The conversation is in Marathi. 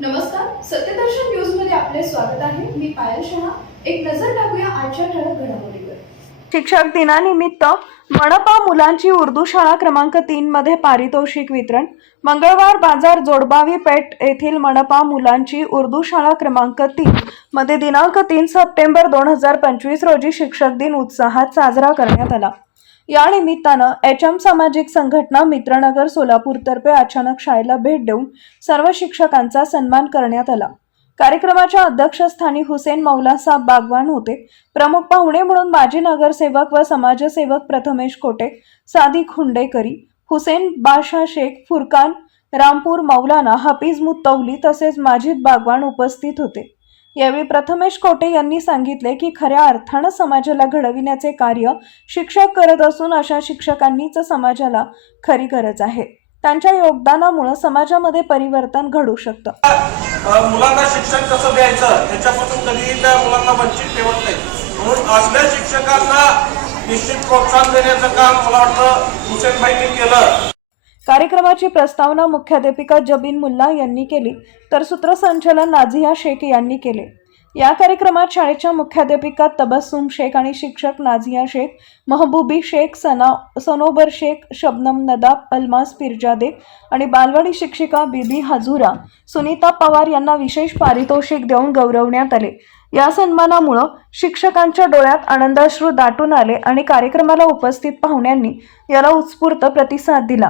नमस्कार सत्यदर्शन न्यूजमध्ये आपले स्वागत आहे. मी पायल शहा. एक नजर टाकूया आजच्या ठळक घडामोडीवर. शिक्षक दिनानिमित्त मनपा मुलांची उर्दू शाळा क्रमांक तीन मध्ये पारितोषिक वितरण. मंगळवार बाजार जोडबावी पेठ येथील मनपा मुलांची उर्दू शाळा क्रमांक तीन मध्ये दिनांक तीन सप्टेंबर दोन हजार पंचवीस रोजी शिक्षक दिन उत्साहात साजरा करण्यात आला. या निमित्तानं एच एम सामाजिक संघटना मित्रनगर सोलापूरतर्फे अचानक शाळेला भेट देऊन सर्व शिक्षकांचा सन्मान करण्यात आला. कार्यक्रमाच्या अध्यक्षस्थानी हुसेन मौलासाब बागवान होते. प्रमुख पाहुणे म्हणून माजी नगरसेवक व समाजसेवक प्रथमेश कोटे सादिक हुंडेकरी हुसेन बाशा शेख फुरकान रामपूर मौलाना हफीज मुत्तौली तसेच माजिद बागवान उपस्थित होते. यावेळी प्रथमेश कोटे यांनी सांगितले की खऱ्या अर्थानं समाजाला घडविण्याचे कार्य शिक्षक करत असून अशा शिक्षकांनीच समाजाला खरी गरज आहे. त्यांच्या योगदानामुळे समाजामध्ये परिवर्तन घडू शकतं. मुलांना शिक्षण कसं द्यायचं? याच्यापासून कधीही त्या मुलांना वंचित ठेवत नाही. म्हणून असल्या शिक्षकांना निश्चित प्रोत्साहन देण्याचं काम मला वाटतं हुसेनबाईंनी केलं. कार्यक्रमाची प्रस्तावना मुख्याध्यापिका जबीन मुल्ला यांनी केली तर सूत्रसंचालन नाझिया शेख यांनी केले. या कार्यक्रमात शाळेच्या मुख्याध्यापिका तबस्सुम शेख आणि शिक्षक नाझिया शेख महबूबी शेख सना सनोबर शेख शबनम नदाब अल्मास पिरजादे आणि बालवाडी शिक्षिका बीबी हजुरा सुनीता पवार यांना विशेष पारितोषिक देऊन गौरवण्यात आले. या सन्मानामुळं शिक्षकांच्या डोळ्यात आनंदाश्रू दाटून आले आणि कार्यक्रमाला उपस्थित पाहुण्यांनी याला उत्स्फूर्त प्रतिसाद दिला.